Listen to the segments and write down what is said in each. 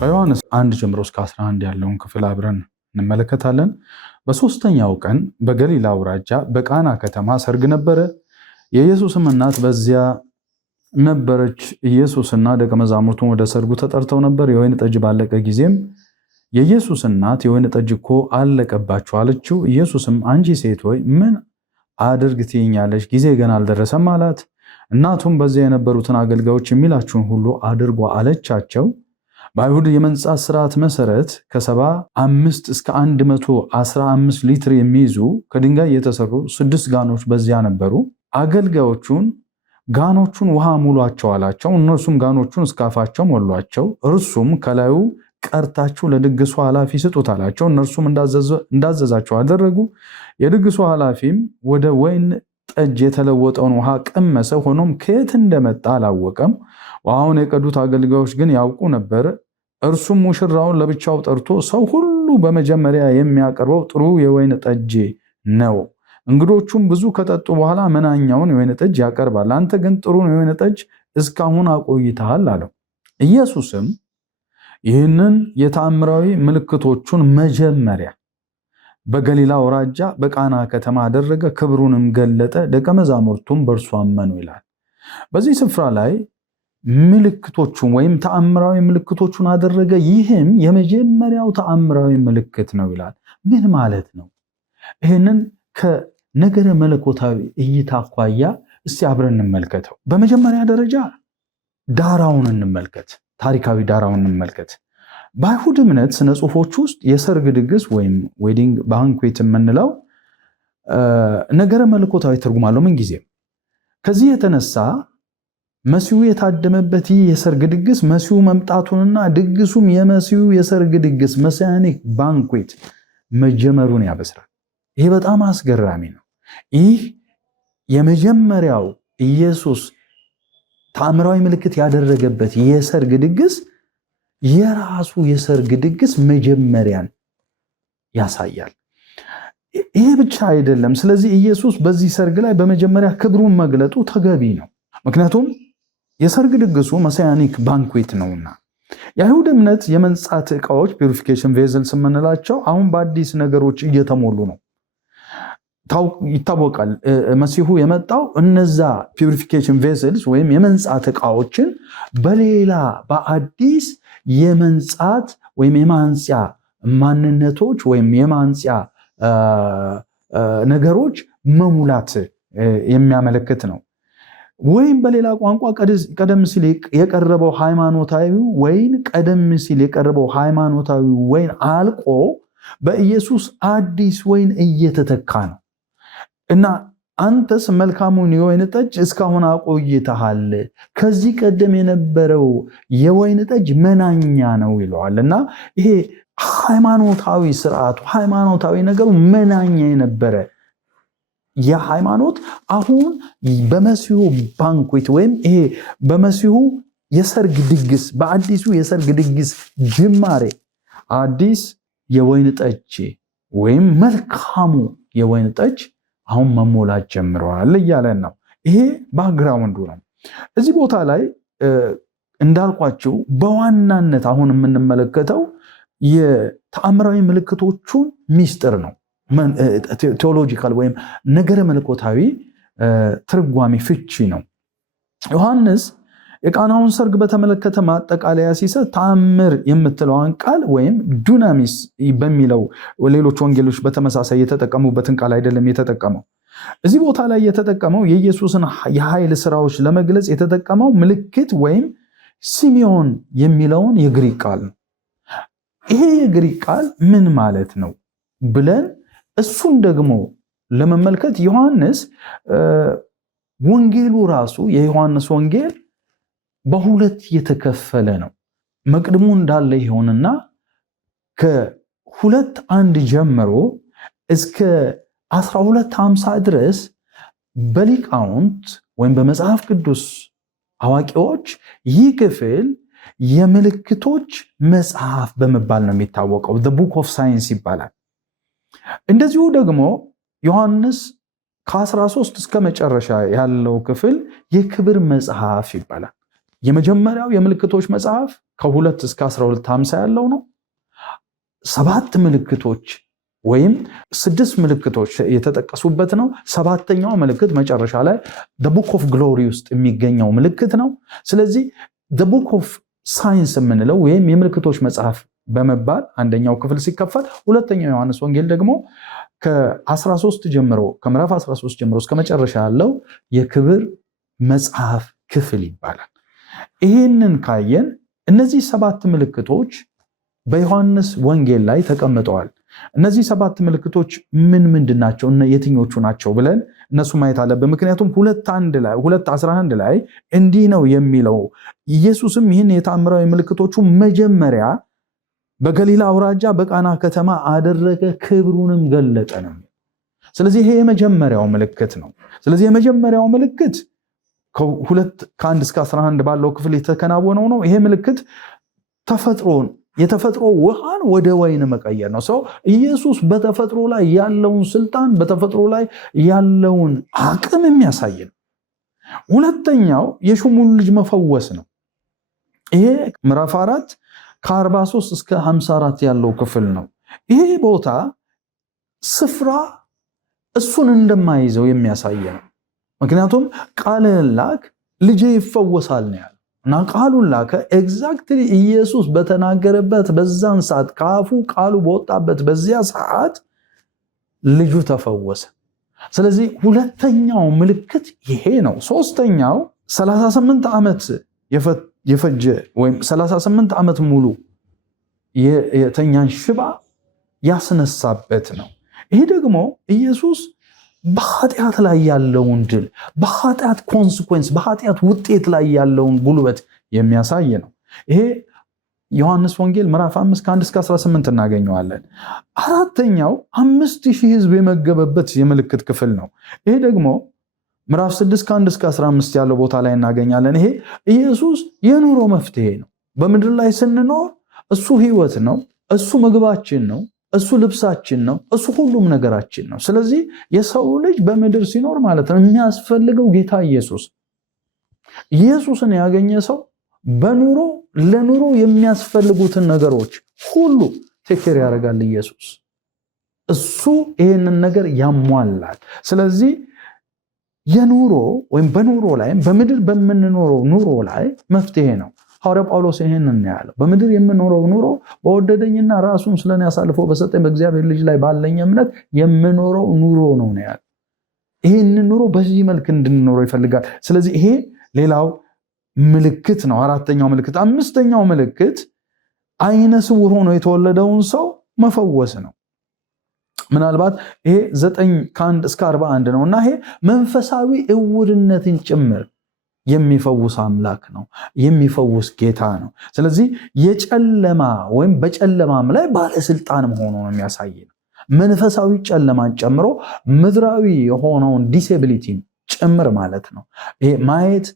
በዮሐንስ 1 ጀምሮ እስከ 11 ያለውን ክፍል አብረን እንመለከታለን። በሶስተኛው ቀን በገሊላ አውራጃ በቃና ከተማ ሰርግ ነበረ። የኢየሱስም እናት በዚያ ነበረች። ኢየሱስና ደቀ መዛሙርቱን ወደ ሰርጉ ተጠርተው ነበር። የወይን ጠጅ ባለቀ ጊዜም የኢየሱስ እናት የወይን ጠጅ እኮ አለቀባችሁ አለችው። ኢየሱስም አንቺ ሴት ሆይ ምን አድርግ ትይኛለሽ? ጊዜ ገና አልደረሰም አላት። እናቱም በዚያ የነበሩትን አገልጋዮች የሚላችሁን ሁሉ አድርጎ አለቻቸው። በአይሁድ የመንጻት ስርዓት መሰረት ከ75 እስከ 115 ሊትር የሚይዙ ከድንጋይ የተሰሩ 6 ጋኖች በዚያ ነበሩ። አገልጋዮቹን ጋኖቹን ውሃ ሙሏቸው አላቸው። እነርሱም ጋኖቹን እስከ አፋቸው ሞሏቸው። እርሱም ከላዩ ቀርታችሁ ለድግሱ ኃላፊ ስጡት አላቸው። እነርሱም እንዳዘዛቸው አደረጉ። የድግሱ ኃላፊም ወደ ወይን ጠጅ የተለወጠውን ውሃ ቀመሰ። ሆኖም ከየት እንደመጣ አላወቀም። ውሃውን የቀዱት አገልጋዮች ግን ያውቁ ነበር። እርሱም ሙሽራውን ለብቻው ጠርቶ ሰው ሁሉ በመጀመሪያ የሚያቀርበው ጥሩ የወይን ጠጅ ነው፣ እንግዶቹም ብዙ ከጠጡ በኋላ መናኛውን የወይን ጠጅ ያቀርባል። አንተ ግን ጥሩን የወይን ጠጅ እስካሁን አቆይተሃል አለው። ኢየሱስም ይህንን የተአምራዊ ምልክቶቹን መጀመሪያ በገሊላ አውራጃ በቃና ከተማ አደረገ፣ ክብሩንም ገለጠ፣ ደቀ መዛሙርቱም በእርሱ አመኑ ይላል። በዚህ ስፍራ ላይ ምልክቶቹን ወይም ተአምራዊ ምልክቶቹን አደረገ። ይህም የመጀመሪያው ተአምራዊ ምልክት ነው ይላል። ምን ማለት ነው? ይህንን ከነገረ መለኮታዊ እይታ አኳያ እስቲ አብረን እንመልከተው። በመጀመሪያ ደረጃ ዳራውን እንመልከት፣ ታሪካዊ ዳራውን እንመልከት። በአይሁድ እምነት ስነ ጽሁፎች ውስጥ የሰርግ ድግስ ወይም ዌዲንግ ባንኩዌት የምንለው ነገረ መለኮታዊ ትርጉም አለው ምን ጊዜም። ከዚህ የተነሳ መሲሁ የታደመበት ይህ የሰርግ ድግስ መሲሁ መምጣቱንና ድግሱም የመሲሁ የሰርግ ድግስ መሲያኒክ ባንኩዌት መጀመሩን ያበስራል። ይህ በጣም አስገራሚ ነው። ይህ የመጀመሪያው ኢየሱስ ተአምራዊ ምልክት ያደረገበት የሰርግ ድግስ የራሱ የሰርግ ድግስ መጀመሪያን ያሳያል። ይህ ብቻ አይደለም። ስለዚህ ኢየሱስ በዚህ ሰርግ ላይ በመጀመሪያ ክብሩን መግለጡ ተገቢ ነው። ምክንያቱም የሰርግ ድግሱ መሲያኒክ ባንኩዌት ነውና። የአይሁድ እምነት የመንጻት ዕቃዎች ፒውሪፊኬሽን ቬዝልስ የምንላቸው አሁን በአዲስ ነገሮች እየተሞሉ ነው። ይታወቃል። መሲሁ የመጣው እነዛ ፒውሪፊኬሽን ቬዝልስ ወይም የመንጻት ዕቃዎችን በሌላ በአዲስ የመንጻት ወይም የማንጽያ ማንነቶች ወይም የማንጽያ ነገሮች መሙላት የሚያመለክት ነው። ወይም በሌላ ቋንቋ ቀደም ሲል የቀረበው ሃይማኖታዊ ወይን አልቆ በኢየሱስ አዲስ ወይን እየተተካ ነው እና አንተስ መልካሙን የወይን ጠጅ እስካሁን አቆይተሃል፣ ከዚህ ቀደም የነበረው የወይን ጠጅ መናኛ ነው ይለዋል። እና ይሄ ሃይማኖታዊ ስርዓቱ ሃይማኖታዊ ነገሩ መናኛ የነበረ የሃይማኖት አሁን በመሲሁ ባንኩዌት ወይም ይሄ በመሲሁ የሰርግ ድግስ በአዲሱ የሰርግ ድግስ ጅማሬ አዲስ የወይን ጠጅ ወይም መልካሙ የወይን ጠጅ አሁን መሞላት ጀምረዋል እያለን ነው። ይሄ ባክግራውንዱ ነው። እዚህ ቦታ ላይ እንዳልኳቸው በዋናነት አሁን የምንመለከተው የተአምራዊ ምልክቶቹን ሚስጥር ነው። ቴዎሎጂካል ወይም ነገረ መለኮታዊ ትርጓሜ ፍቺ ነው። ዮሐንስ የቃናውን ሰርግ በተመለከተ ማጠቃለያ ሲሰጥ ተአምር የምትለዋን ቃል ወይም ዱናሚስ በሚለው ሌሎች ወንጌሎች በተመሳሳይ የተጠቀሙበትን ቃል አይደለም የተጠቀመው። እዚህ ቦታ ላይ የተጠቀመው የኢየሱስን የኃይል ስራዎች ለመግለጽ የተጠቀመው ምልክት ወይም ሲሚዮን የሚለውን የግሪክ ቃል ነው። ይሄ የግሪክ ቃል ምን ማለት ነው ብለን እሱን ደግሞ ለመመልከት ዮሐንስ ወንጌሉ ራሱ የዮሐንስ ወንጌል በሁለት የተከፈለ ነው። መቅድሙ እንዳለ ይሆንና ከ2:1 ጀምሮ እስከ 12:50 ድረስ በሊቃውንት ወይም በመጽሐፍ ቅዱስ አዋቂዎች ይህ ክፍል የምልክቶች መጽሐፍ በመባል ነው የሚታወቀው። the book of science ይባላል። እንደዚሁ ደግሞ ዮሐንስ ከ13 እስከ መጨረሻ ያለው ክፍል የክብር መጽሐፍ ይባላል። የመጀመሪያው የምልክቶች መጽሐፍ ከ2 እስከ 12:50 ያለው ነው። 7 ምልክቶች ወይም 6 ምልክቶች የተጠቀሱበት ነው። 7ኛው ምልክት መጨረሻ ላይ the book of glory ውስጥ የሚገኘው ምልክት ነው። ስለዚህ the book of science የምንለው ወይም የምልክቶች መጽሐፍ በመባል አንደኛው ክፍል ሲከፈል፣ ሁለተኛው ዮሐንስ ወንጌል ደግሞ ከ13 ጀምሮ ከምዕራፍ 13 ጀምሮ እስከ መጨረሻ ያለው የክብር መጽሐፍ ክፍል ይባላል። ይህንን ካየን እነዚህ 7 ምልክቶች በዮሐንስ ወንጌል ላይ ተቀምጠዋል። እነዚህ 7 ምልክቶች ምንድን ናቸው እና የትኞቹ ናቸው ብለን እነሱ ማየት አለብን። ምክንያቱም 2:11 ላይ እንዲህ ነው የሚለው፣ ኢየሱስም ይህን የተአምራዊ ምልክቶቹ መጀመሪያ በገሊላ አውራጃ በቃና ከተማ አደረገ፣ ክብሩንም ገለጠ ነው። ስለዚህ ይሄ የመጀመሪያው ምልክት ነው። ስለዚህ የመጀመሪያው ምልክት ከ1 እስከ 11 ባለው ክፍል የተከናወነው ነው። ይሄ ምልክት የተፈጥሮ ውሃን ወደ ወይን መቀየር ነው። ሰው ኢየሱስ በተፈጥሮ ላይ ያለውን ስልጣን፣ በተፈጥሮ ላይ ያለውን አቅም የሚያሳይ ነው። ሁለተኛው የሹሙን ልጅ መፈወስ ነው። ይሄ ምዕራፍ 4 ከ43 እስከ 54 ያለው ክፍል ነው። ይሄ ቦታ ስፍራ እሱን እንደማይዘው የሚያሳይ ነው። ምክንያቱም ቃልን ላክ ልጄ ይፈወሳል ነው ያለው እና ቃሉን ላከ። ኤግዛክትሊ ኢየሱስ በተናገረበት በዛን ሰዓት ካፉ ቃሉ በወጣበት በዚያ ሰዓት ልጁ ተፈወሰ። ስለዚህ ሁለተኛው ምልክት ይሄ ነው። ሶስተኛው 38 ዓመት የፈጀ ወይም 38 ዓመት ሙሉ የተኛን ሽባ ያስነሳበት ነው። ይሄ ደግሞ ኢየሱስ በኃጢአት ላይ ያለውን ድል፣ በኃጢአት ኮንሲኩዌንስ፣ በኃጢአት ውጤት ላይ ያለውን ጉልበት የሚያሳይ ነው። ይሄ ዮሐንስ ወንጌል ምዕራፍ 5 ከ1 እስከ 18 እናገኘዋለን። አራተኛው 5000 ሕዝብ የመገበበት የምልክት ክፍል ነው። ይሄ ደግሞ ምዕራፍ 6 ከ1 እስከ 15 ያለው ቦታ ላይ እናገኛለን። ይሄ ኢየሱስ የኑሮ መፍትሄ ነው። በምድር ላይ ስንኖር እሱ ህይወት ነው፣ እሱ ምግባችን ነው፣ እሱ ልብሳችን ነው፣ እሱ ሁሉም ነገራችን ነው። ስለዚህ የሰው ልጅ በምድር ሲኖር ማለት ነው የሚያስፈልገው ጌታ ኢየሱስን ያገኘ ሰው ለኑሮ የሚያስፈልጉትን ነገሮች ሁሉ ቴኬር ያደርጋል። ኢየሱስ እሱ ይህንን ነገር ያሟላል። ስለዚህ የኑሮ ወይም በኑሮ ላይ በምድር በምንኖረው ኑሮ ላይ መፍትሄ ነው። ሐዋርያ ጳውሎስ ይሄንን ያለው በምድር የምኖረው ኑሮ በወደደኝና ራሱን ስለኔ አሳልፎ በሰጠኝ በእግዚአብሔር ልጅ ላይ ባለኝ እምነት የምኖረው ኑሮ ነው ያለው። ይሄንን ኑሮ በዚህ መልክ እንድንኖረው ይፈልጋል። ስለዚህ ይሄ ሌላው ምልክት ነው፣ አራተኛው ምልክት። አምስተኛው ምልክት አይነ ስውር ሆኖ የተወለደውን ሰው መፈወስ ነው። ምናልባት ይሄ 9 ከ1 እስከ 41 ነው እና ይሄ መንፈሳዊ እውርነትን ጭምር የሚፈውስ አምላክ ነው፣ የሚፈውስ ጌታ ነው። ስለዚህ የጨለማ ወይም በጨለማም ላይ ባለስልጣን መሆኑን የሚያሳይ ነው። መንፈሳዊ ጨለማን ጨምሮ ምድራዊ የሆነውን ዲሴቢሊቲ ጭምር ማለት ነው። ይሄ ማየት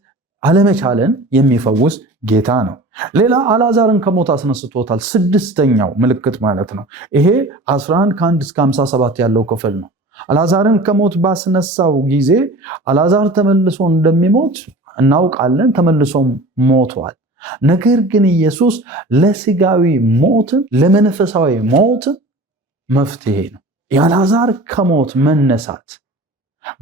አለመቻለን የሚፈውስ ጌታ ነው። ሌላ አልዓዛርን ከሞት አስነስቶታል። 6ኛው ምልክት ማለት ነው። ይሄ 11 ከ1 እስከ 57 ያለው ክፍል ነው። አልዓዛርን ከሞት ባስነሳው ጊዜ አልዓዛር ተመልሶ እንደሚሞት እናውቃለን። ተመልሶም ሞቷል። ነገር ግን ኢየሱስ ለስጋዊ ሞትን ለመንፈሳዊ ሞትን መፍትሄ ነው። የአልዓዛር ከሞት መነሳት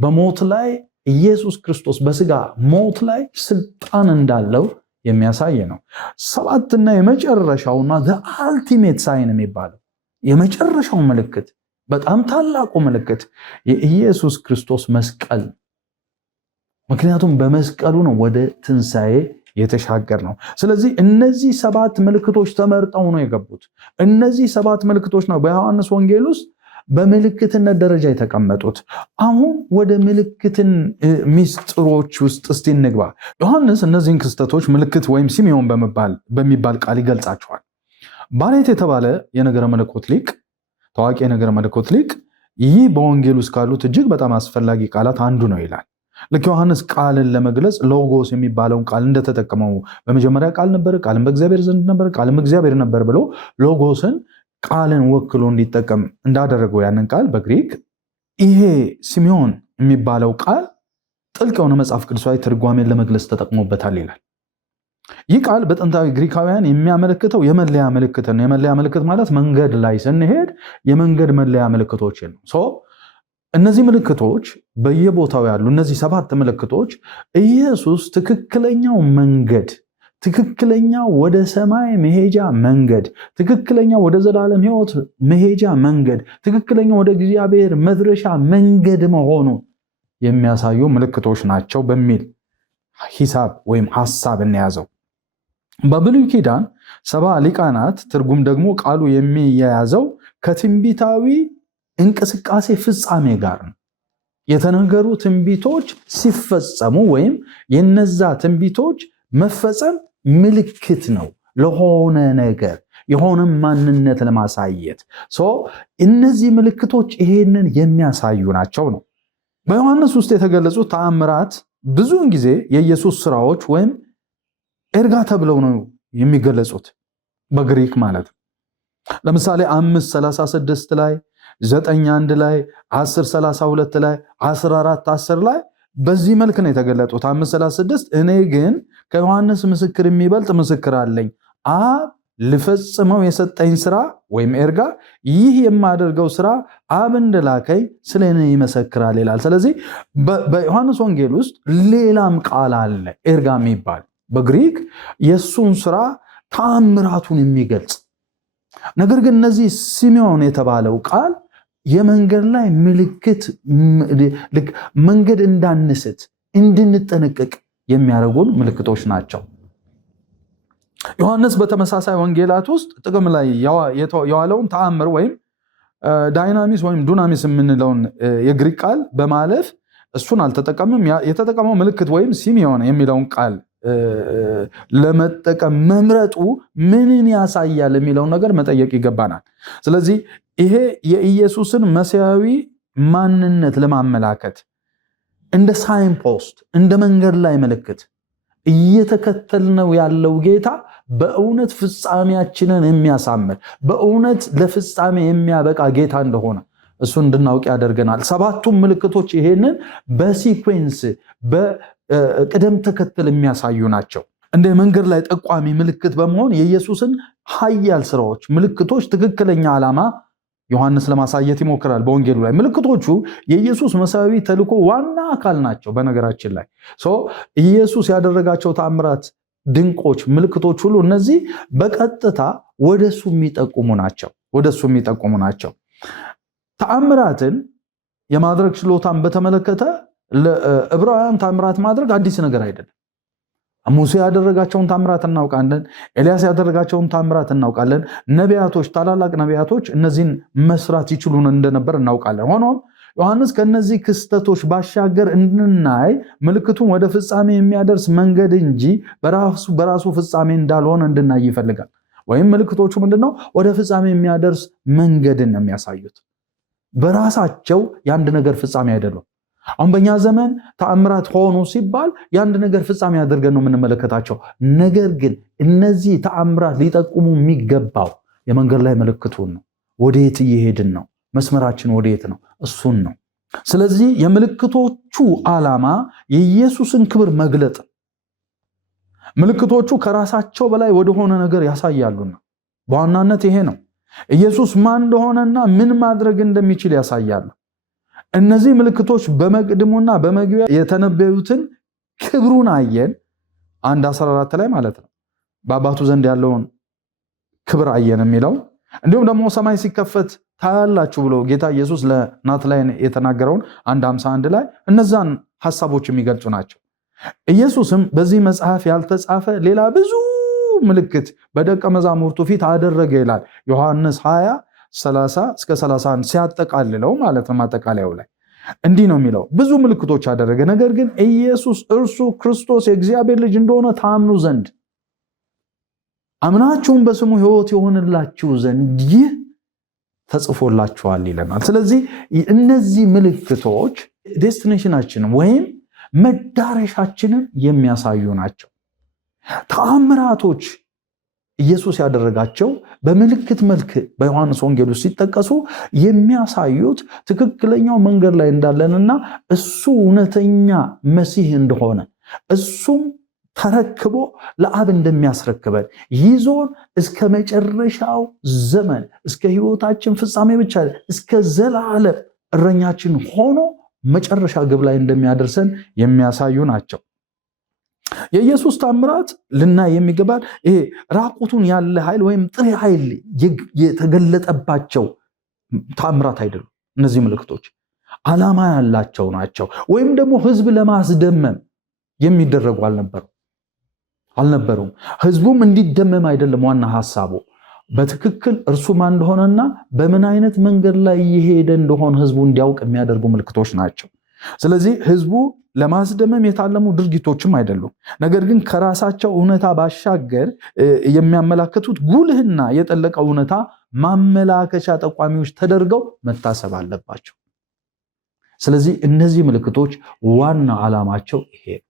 በሞት ላይ ኢየሱስ ክርስቶስ በስጋ ሞት ላይ ስልጣን እንዳለው የሚያሳይ ነው። 7ና የመጨረሻውና the ultimate sign የሚባለው የመጨረሻው ምልክት በጣም ታላቁ ምልክት የኢየሱስ ክርስቶስ መስቀል። ምክንያቱም በመስቀሉ ነው ወደ ትንሣኤ የተሻገር ነው። ስለዚህ እነዚህ 7 ምልክቶች ተመርጠው ነው የገቡት። እነዚህ 7 ምልክቶች ነው በዮሐንስ ወንጌል ውስጥ በምልክትነት ደረጃ የተቀመጡት። አሁን ወደ ምልክትን ሚስጥሮች ውስጥ እስቲ እንግባ። ዮሐንስ እነዚህን ክስተቶች ምልክት ወይም ሲሜዮን በሚባል ቃል ይገልጻቸዋል። ባሬት የተባለ የነገረ መለኮት ሊቅ፣ ታዋቂ የነገረ መለኮት ሊቅ ይህ በወንጌል ውስጥ ካሉት እጅግ በጣም አስፈላጊ ቃላት አንዱ ነው ይላል። ልክ ዮሐንስ ቃልን ለመግለጽ ሎጎስ የሚባለውን ቃል እንደተጠቀመው በመጀመሪያ ቃል ነበር፣ ቃልም በእግዚአብሔር ዘንድ ነበር፣ ቃልም እግዚአብሔር ነበር ብሎ ሎጎስን ቃልን ወክሎ እንዲጠቀም እንዳደረገው ያንን ቃል በግሪክ ይሄ ሲሜዮን የሚባለው ቃል ጥልቅ የሆነ መጽሐፍ ቅዱሳዊ ትርጓሜን ለመግለጽ ተጠቅሞበታል ይላል። ይህ ቃል በጥንታዊ ግሪካውያን የሚያመለክተው የመለያ ምልክት ነው። የመለያ ምልክት ማለት መንገድ ላይ ስንሄድ የመንገድ መለያ ምልክቶች ነው። እነዚህ ምልክቶች በየቦታው ያሉ እነዚህ 7 ምልክቶች ኢየሱስ ትክክለኛው መንገድ፣ ትክክለኛው ወደ ሰማይ መሄጃ መንገድ፣ ትክክለኛው ወደ ዘላለም ሕይወት መሄጃ መንገድ፣ ትክክለኛው ወደ እግዚአብሔር መድረሻ መንገድ መሆኑን የሚያሳዩ ምልክቶች ናቸው በሚል ሂሳብ ወይም ሐሳብ እንያዘው። በብሉይ ኪዳን 70 ሊቃናት ትርጉም ደግሞ ቃሉ የሚያያዘው ከትንቢታዊ እንቅስቃሴ ፍጻሜ ጋር ነው። የተነገሩ ትንቢቶች ሲፈጸሙ ወይም የነዛ ትንቢቶች መፈጸም ምልክት ነው ለሆነ ነገር የሆነ ማንነት ለማሳየት። እነዚህ ምልክቶች ይሄንን የሚያሳዩ ናቸው ነው። በዮሐንስ ውስጥ የተገለጹት ተአምራት ብዙውን ጊዜ የኢየሱስ ስራዎች ወይም ኤርጋ ተብለው ነው የሚገለጹት በግሪክ ማለት ነው። ለምሳሌ 5:36 ላይ፣ 9:1 ላይ፣ 10:32 ላይ፣ 14:10 ላይ በዚህ መልክ ነው የተገለጡት። 5:36 እኔ ግን ከዮሐንስ ምስክር የሚበልጥ ምስክር አለኝ፣ አብ ልፈጽመው የሰጠኝ ስራ ወይም ኤርጋ፣ ይህ የማደርገው ስራ አብ እንደላከኝ ስለ እኔ ይመሰክራል ይላል። ስለዚህ በዮሐንስ ወንጌል ውስጥ ሌላም ቃል አለ ኤርጋ የሚባል በግሪክ የሱን ስራ ተአምራቱን የሚገልጽ ነገር ግን እነዚህ ሲሚዮን የተባለው ቃል የመንገድ ላይ ምልክት መንገድ እንዳንስት እንድንጠነቀቅ የሚያደርጉን ምልክቶች ናቸው። ዮሐንስ በተመሳሳይ ወንጌላት ውስጥ ጥቅም ላይ የዋለውን ተአምር ወይም ዳይናሚስ ወይም ዱናሚስ የምንለውን የግሪክ ቃል በማለፍ እሱን አልተጠቀምም። የተጠቀመው ምልክት ወይም ሲሚዮን የሚለውን ቃል ለመጠቀም መምረጡ ምንን ያሳያል የሚለውን ነገር መጠየቅ ይገባናል። ስለዚህ ይሄ የኢየሱስን መሲያዊ ማንነት ለማመላከት እንደ ሳይን ፖስት እንደ መንገድ ላይ ምልክት እየተከተልነው ያለው ጌታ በእውነት ፍጻሜያችንን የሚያሳምር በእውነት ለፍጻሜ የሚያበቃ ጌታ እንደሆነ እሱ እንድናውቅ ያደርገናል። 7ቱም ምልክቶች ይሄንን በሲኩዌንስ በቅደም ተከተል የሚያሳዩ ናቸው። እንደ መንገድ ላይ ጠቋሚ ምልክት በመሆን የኢየሱስን ኃያል ስራዎች፣ ምልክቶች ትክክለኛ ዓላማ ዮሐንስ ለማሳየት ይሞክራል። በወንጌሉ ላይ ምልክቶቹ የኢየሱስ መሲያዊ ተልእኮ ዋና አካል ናቸው። በነገራችን ላይ ኢየሱስ ያደረጋቸው ተአምራት፣ ድንቆች፣ ምልክቶች ሁሉ እነዚህ በቀጥታ ወደሱ የሚጠቁሙ ናቸው። ተአምራትን የማድረግ ችሎታን በተመለከተ ለዕብራውያን ተአምራት ማድረግ አዲስ ነገር አይደለም። ሙሴ ያደረጋቸውን ተአምራት እናውቃለን። ኤልያስ ያደረጋቸውን ተአምራት እናውቃለን። ነቢያቶች፣ ታላላቅ ነቢያቶች እነዚህን መስራት ይችሉ እንደነበር እናውቃለን። ሆኖም ዮሐንስ ከነዚህ ክስተቶች ባሻገር እንድናይ ምልክቱን ወደ ፍጻሜ የሚያደርስ መንገድ እንጂ በራሱ ፍጻሜ እንዳልሆነ እንድናይ ይፈልጋል። ወይም ምልክቶቹ ምንድነው? ወደ ፍጻሜ የሚያደርስ መንገድን ነው የሚያሳዩት። በራሳቸው የአንድ ነገር ፍጻሜ አይደሉም። አሁን በእኛ ዘመን ተአምራት ሆኑ ሲባል የአንድ ነገር ፍጻሜ አድርገን ነው የምንመለከታቸው። ነገር ግን እነዚህ ተአምራት ሊጠቁሙ የሚገባው የመንገድ ላይ ምልክቱን ነው። ወዴት እየሄድን ነው? መስመራችን ወዴት ነው? እሱን ነው። ስለዚህ የምልክቶቹ ዓላማ የኢየሱስን ክብር መግለጥ፣ ምልክቶቹ ከራሳቸው በላይ ወደሆነ ነገር ያሳያሉና በዋናነት ይሄ ነው። ኢየሱስ ማን እንደሆነና ምን ማድረግ እንደሚችል ያሳያሉ። እነዚህ ምልክቶች በመቅድሙና በመግቢያ የተነበዩትን ክብሩን አየን። 1:14 ላይ ማለት ነው። በአባቱ ዘንድ ያለውን ክብር አየን የሚለው እንዲሁም ደግሞ ሰማይ ሲከፈት ታያላችሁ ብሎ ጌታ ኢየሱስ ለናትናኤል የተናገረውን 1:51 ላይ እነዛን ሐሳቦች የሚገልጹ ናቸው። ኢየሱስም በዚህ መጽሐፍ ያልተጻፈ ሌላ ብዙ ምልክት በደቀ መዛሙርቱ ፊት አደረገ ይላል ዮሐንስ 20:30-31 ሲያጠቃልለው ማለት ነው። ማጠቃለያው ላይ እንዲህ ነው የሚለው፣ ብዙ ምልክቶች አደረገ፣ ነገር ግን ኢየሱስ እርሱ ክርስቶስ የእግዚአብሔር ልጅ እንደሆነ ታምኑ ዘንድ አምናችሁም በስሙ ሕይወት ይሆንላችሁ ዘንድ ይህ ተጽፎላችኋል ይለናል። ስለዚህ እነዚህ ምልክቶች ዴስቲኔሽናችንን ወይም መዳረሻችንን የሚያሳዩ ናቸው። ተአምራቶች ኢየሱስ ያደረጋቸው በምልክት መልክ በዮሐንስ ወንጌል ውስጥ ሲጠቀሱ የሚያሳዩት ትክክለኛው መንገድ ላይ እንዳለንና እሱ እውነተኛ መሲህ እንደሆነ እሱም ተረክቦ ለአብ እንደሚያስረክበን ይዞን እስከ መጨረሻው ዘመን እስከ ሕይወታችን ፍጻሜ ብቻ እስከ ዘላለም እረኛችን ሆኖ መጨረሻ ግብ ላይ እንደሚያደርሰን የሚያሳዩ ናቸው። የኢየሱስ ታምራት ልናይ የሚገባል ይሄ ራቁቱን ያለ ኃይል ወይም ጥሬ ኃይል የተገለጠባቸው ታምራት አይደሉም። እነዚህ ምልክቶች ዓላማ ያላቸው ናቸው። ወይም ደግሞ ህዝብ ለማስደመም የሚደረጉ አልነበሩም። ህዝቡም እንዲደመም አይደለም ዋና ሐሳቡ። በትክክል እርሱ ማን እንደሆነና በምን አይነት መንገድ ላይ እየሄደ እንደሆነ ህዝቡ እንዲያውቅ የሚያደርጉ ምልክቶች ናቸው። ስለዚህ ህዝቡ ለማስደመም የታለሙ ድርጊቶችም አይደሉም። ነገር ግን ከራሳቸው እውነታ ባሻገር የሚያመላክቱት ጉልህና የጠለቀ እውነታ ማመላከቻ ጠቋሚዎች ተደርገው መታሰብ አለባቸው። ስለዚህ እነዚህ ምልክቶች ዋና ዓላማቸው ይሄ ነው።